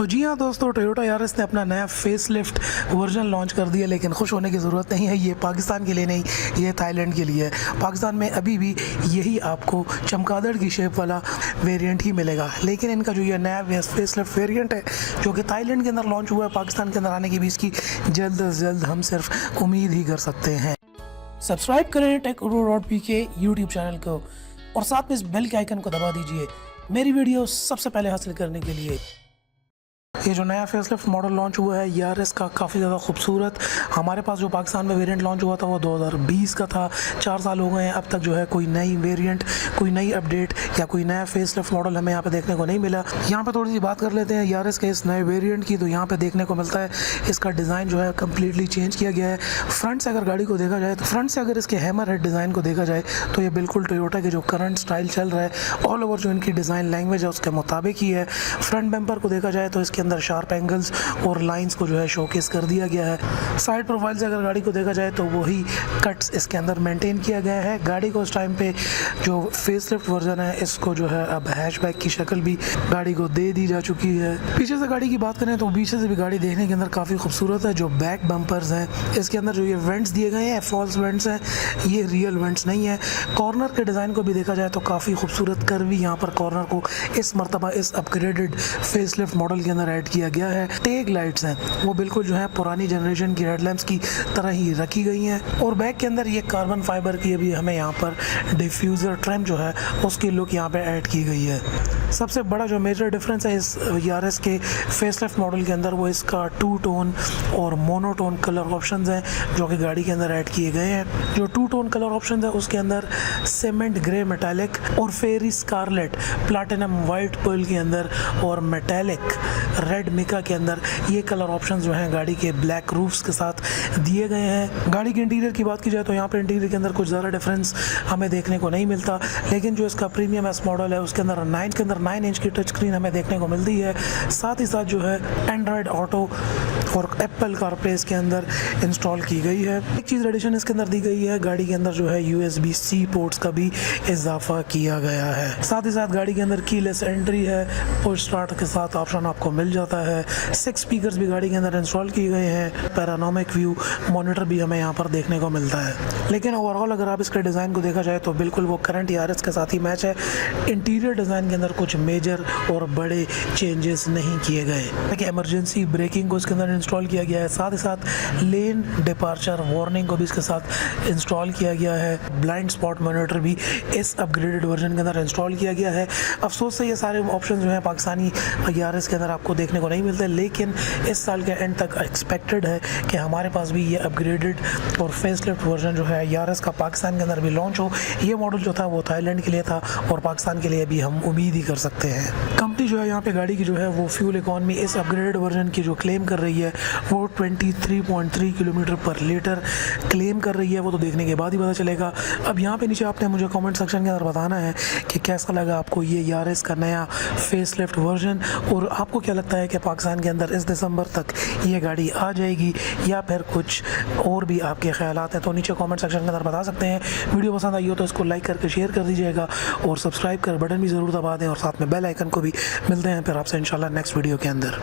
तो जी हाँ दोस्तों, टोयोटा यारिस ने अपना नया फेसलिफ्ट वर्जन लॉन्च कर दिया, लेकिन खुश होने की ज़रूरत नहीं है। ये पाकिस्तान के लिए नहीं, ये थाईलैंड के लिए है। पाकिस्तान में अभी भी यही आपको चमगादड़ की शेप वाला वेरिएंट ही मिलेगा, लेकिन इनका जो ये नया फेसलिफ्ट वेरिएंट है जो कि थाईलैंड के अंदर लॉन्च हुआ है, पाकिस्तान के अंदर आने की भी इसकी जल्द अज जल्द हम सिर्फ उम्मीद ही कर सकते हैं। सब्सक्राइब करें टेक.pk यूट्यूब चैनल को और साथ में इस बेल के आइकन को दबा दीजिए मेरी वीडियो सबसे पहले हासिल करने के लिए। ये जो नया फेसलिफ्ट मॉडल लॉन्च हुआ है यारिस का, काफ़ी ज़्यादा खूबसूरत। हमारे पास जो पाकिस्तान में वेरिएंट लॉन्च हुआ था वो 2020 का था। 4 साल हो गए हैं, अब तक जो है कोई नई वेरिएंट, कोई नई अपडेट या कोई नया फेसलिफ्ट मॉडल हमें यहाँ पे देखने को नहीं मिला। यहाँ पे थोड़ी सी बात कर लेते हैं यारिस के इस नए वेरिएंट की। तो यहाँ पे देखने को मिलता है इसका डिज़ाइन जो है कम्प्लीटली चेंज किया गया है। फ्रंट से अगर गाड़ी को देखा जाए, तो फ्रंट से अगर इसके हैमर हेड डिज़ाइन को देखा जाए तो ये बिल्कुल टोयोटा के जो करंट स्टाइल चल रहा है, ऑल ओवर जो इनकी डिज़ाइन लैंग्वेज है उसके मुताबिक ही है। फ्रंट बेम्पर को देखा जाए तो इसके अंदर शार्प एंगल्स और लाइंस को जो है शोकेस कर दिया गया है। साइड प्रोफाइल से अगर गाड़ी को देखा जाए तो वही कट्स इसके अंदर मेंटेन किया गया है। गाड़ी को उस टाइम पे जो फेसलिफ्ट वर्जन है इसको जो है अब हैचबैक की शक्ल भी गाड़ी को दे दी जा चुकी है। पीछे से गाड़ी की बात करें तो पीछे से भी गाड़ी देखने के अंदर काफ़ी खूबसूरत है। जो बैक बम्पर्स हैं इसके अंदर जो ये वेंट्स दिए गए हैं फॉल्स वेंट्स हैं, ये रियल वेंट्स नहीं है। कॉर्नर के डिज़ाइन को भी देखा जाए तो काफ़ी खूबसूरत कर्वी यहाँ पर कॉर्नर को इस मरतबा इस अपग्रेडेड फेसलिफ्ट मॉडल के अंदर ऐड किया गया है। टेग लाइट्स हैं वो बिल्कुल जो है पुरानी जनरेशन की हेडलैम्प्स की तरह ही रखी गई हैं। और बैक के अंदर ये कार्बन फाइबर की अभी हमें यहाँ पर डिफ्यूज़र ट्रिम जो है उसकी लुक यहाँ पे ऐड की गई है। सबसे बड़ा जो मेजर डिफरेंस है इस यारिस के फेसलिफ्ट मॉडल के अंदर वो इसका 2 टोन और मोनोटोन कलर ऑप्शंस हैं जो कि गाड़ी के अंदर ऐड किए गए हैं। जो 2 टोन कलर ऑप्शन है उसके अंदर सीमेंट ग्रे मेटालिक और फेरी स्कारलेट प्लैटिनम वाइट पर्ल के अंदर और मेटालिक रेड मिका के अंदर ये कलर ऑप्शंस जो हैं गाड़ी के ब्लैक रूफ्स के साथ दिए गए हैं। गाड़ी के इंटीरियर की बात की जाए तो यहाँ पर इंटीरियर के अंदर कुछ ज़्यादा डिफरेंस हमें देखने को नहीं मिलता, लेकिन जो इसका प्रीमियम एस मॉडल है उसके अंदर 9 इंच की टच स्क्रीन हमें देखने को मिलती है। साथ ही साथ जो है एंड्रॉयड ऑटो और एप्पल कारप्ले इसके अंदर इंस्टॉल की गई है। एक चीज़ एडिशन इसके अंदर दी गई है, गाड़ी के अंदर जो है USB-C पोर्ट्स का भी इजाफा किया गया है। साथ ही साथ गाड़ी के अंदर कीलेस एंट्री है, पुश स्टार्ट के साथ ऑप्शन आपको मिल जाता है। 6 स्पीकर्स भी गाड़ी के अंदर इंस्टॉल किए गए हैं। पैरानोमिक व्यू मॉनिटर भी हमें यहाँ पर देखने को मिलता है। लेकिन ओवरऑल अगर आप इसके डिज़ाइन को देखा जाए तो बिल्कुल वो करंट यारिस के साथ ही मैच है। इंटीरियर डिज़ाइन के अंदर कुछ मेजर और बड़े चेंजेस नहीं किए गए। कि इमरजेंसी ब्रेकिंग को इसके अंदर इंस्टॉल किया गया है, साथ ही साथ लेन डिपार्चर वार्निंग को भी इसके साथ इंस्टॉल किया गया है। ब्लाइंड स्पॉट मॉनिटर भी इस अपग्रेडेड वर्जन के अंदर इंस्टॉल किया गया है। अफसोस से ये सारे ऑप्शन जो हैं पाकिस्तानी यारिस के अंदर आपको देखने को नहीं मिलते, लेकिन इस साल के एंड तक एक्सपेक्टेड है कि हमारे पास भी ये अपग्रेडेड और फेसलिफ्ट वर्जन जो है यारिस का पाकिस्तान के अंदर भी लॉन्च हो। ये मॉडल जो था वो थाईलैंड के लिए था और पाकिस्तान के लिए भी हम उम्मीद ही कर सकते हैं। कंपनी जो है यहाँ पे गाड़ी की जो है वो फ्यूल इकॉनमी इस अपग्रेडेड वर्जन की जो क्लेम कर रही है वो 23.3 किलोमीटर पर लीटर क्लेम कर रही है। वो तो देखने के बाद ही पता चलेगा। अब यहाँ पे नीचे आपने मुझे कमेंट सेक्शन के अंदर बताना है कि कैसा लगा आपको ये यारिस का नया फेसलिफ्ट वर्जन, और आपको क्या लगता है कि पाकिस्तान के अंदर इस दिसंबर तक ये गाड़ी आ जाएगी या फिर कुछ और भी आपके ख्यालात हैं तो नीचे कमेंट सेक्शन के अंदर बता सकते हैं। वीडियो पसंद आई हो तो इसको लाइक करके शेयर कर दीजिएगा और सब्सक्राइब कर बटन भी ज़रूर दबा दें और साथ में बेल आइकन को भी। मिलते हैं फिर आपसे इंशाल्लाह नेक्स्ट वीडियो के अंदर।